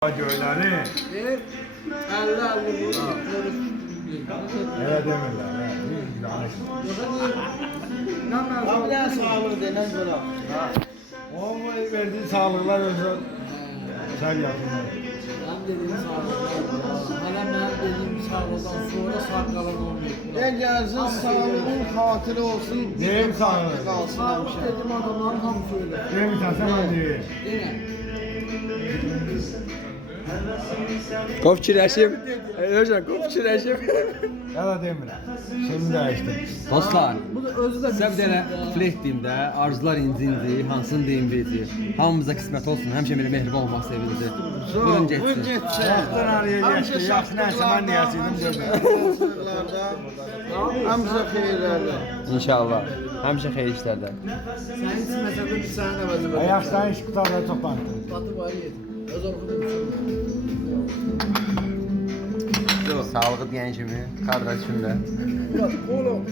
Göyleri. Öyle demirler. Abi ne sağlığı denen böyle. O verdiği sağlıklar özü güzel yapımlar. Ben dediğim sağlıklar. Hala ben dediğim sağlıktan sonra sağ kalan olmuyor. En gelsin sağlığın hatırı olsun. Neyim sağlığı? Kalsın Sağlık hemşe. dediğim adamların hamısı öyle. Değil mi sen sen diye. Yine. Kopçiləşib. Hocam kopçiləşib. Ya da demirler. Şimdi değiştim. Dostlar, Bu da özü de sizə bir dənə fleht deyim də, arzular inci-inci, hansını deyim bizi. Hamımıza qismət olsun, həmişə belə mehriban olmaq sevinci. Buyurun getsin. Şahtan araya geçti. Yaxşı neyse ben niyesiydim dedim. Hamza xeyirlərdə. İnşallah. Həmişə xeyir işlərdə. Senin için mesela bir sene evvel böyle. Ayaktan iş kutarla toplantı. Batı var yedim. Öz okudum. Sağlığı deyən kimi kadra üçün də. Murat, oğlum.